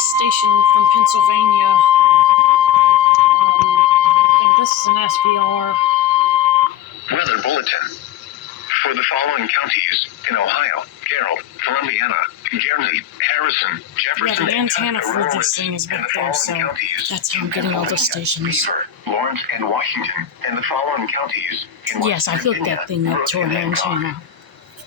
the station from Pennsylvania. I think this is an SBR. Weather bulletin. For the following counties in Ohio: Carroll, Columbiana, Guernsey, Harrison, Jefferson, Yeah, the antenna for Aurora, this thing is and back the there, following so counties that's how I'm in getting all those Pennsylvania: stations. Beaver, Lawrence, and Washington, and the following counties in Yes, I hooked Virginia, that thing up Brooke, to an and Hancock. antenna.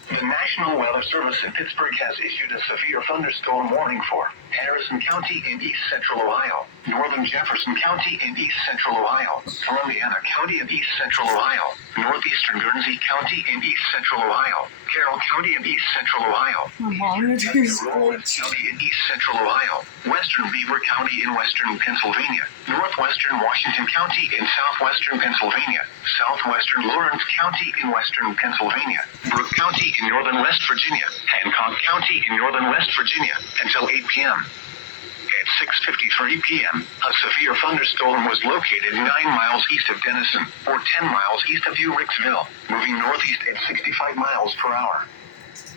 The National Weather Service in Pittsburgh has issued a severe thunderstorm warning for Harrison County in east central Ohio, northern Jefferson County in east central Ohio, Columbiana County in east central Ohio, northeastern Guernsey County in east central Ohio, Carroll County in east central Ohio, Monitors Aurora glitched. County in east central Ohio, western Beaver County in western Pennsylvania, northwestern Washington County in southwestern Pennsylvania, southwestern Lawrence County in western Pennsylvania, Brooke County in northern West Virginia, Hancock County in northern West Virginia, until 8 p.m. At 6:53 p.m., a severe thunderstorm was located 9 miles east of Denison, or 10 miles east of Uhrichsville, moving northeast at 65 miles per hour.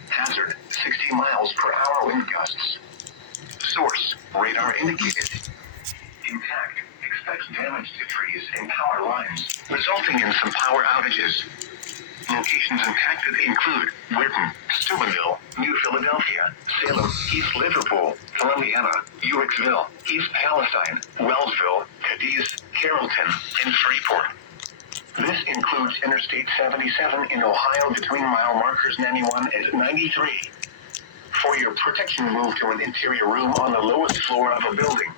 Hazard: 60 miles per hour wind gusts. Source: radar indicated. Impact: expects damage to trees and power lines, resulting in some power outages. Locations impacted include Whitton, Steubenville, New Philadelphia, Salem, East Liverpool, Columbiana, Uhrichsville, East Palestine, Wellsville, Cadiz, Carrollton, and Freeport. This includes Interstate 77 in Ohio between mile markers 91 and 93. For your protection, move to an interior room on the lowest floor of a building.